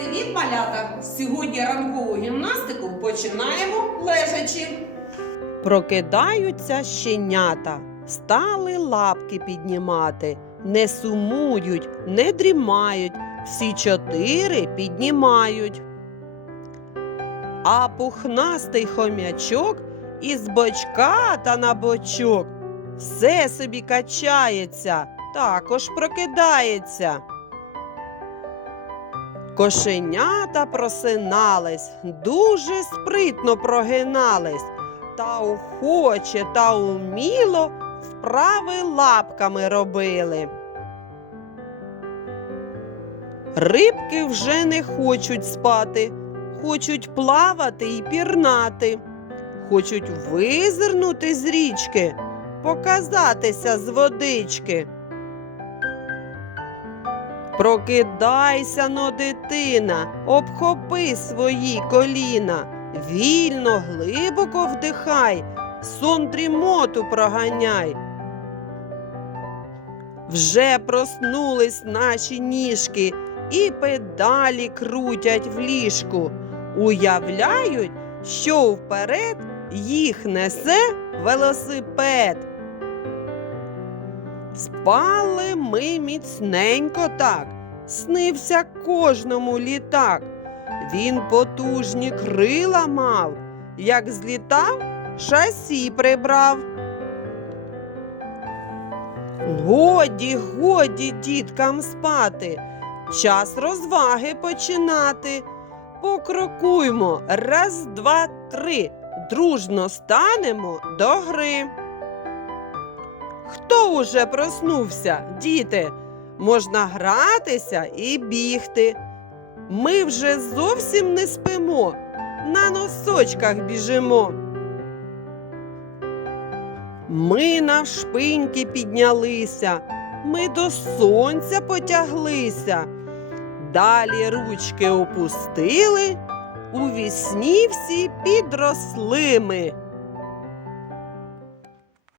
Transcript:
Привіт, малята! Сьогодні ранкову гімнастику починаємо лежачи. Прокидаються щенята, стали лапки піднімати, не сумують, не дрімають, всі чотири піднімають. А пухнастий хомячок із бочка та на бочок все собі качається, також прокидається. Кошенята просинались, дуже спритно прогинались та охоче та уміло вправи лапками робили. Рибки вже не хочуть спати, хочуть плавати і пірнати, хочуть визирнути з річки, показатися з водички. Прокидайся, но дитина, обхопи свої коліна, вільно, глибоко вдихай, сон дрімоту проганяй. Вже проснулись наші ніжки і педалі крутять в ліжку, уявляють, що вперед їх несе велосипед. Спали ми міцненько так, снився кожному літак. Він потужні крила мав, як злітав, шасі прибрав. Годі, годі діткам спати, час розваги починати. Покрокуймо, раз, два, три, дружно станемо до гри. Хто уже проснувся, діти? Можна гратися і бігти. Ми вже зовсім не спимо, на носочках біжимо. Ми навшпиньки піднялися, ми до сонця потяглися. Далі ручки опустили, у вісні всі підросли ми.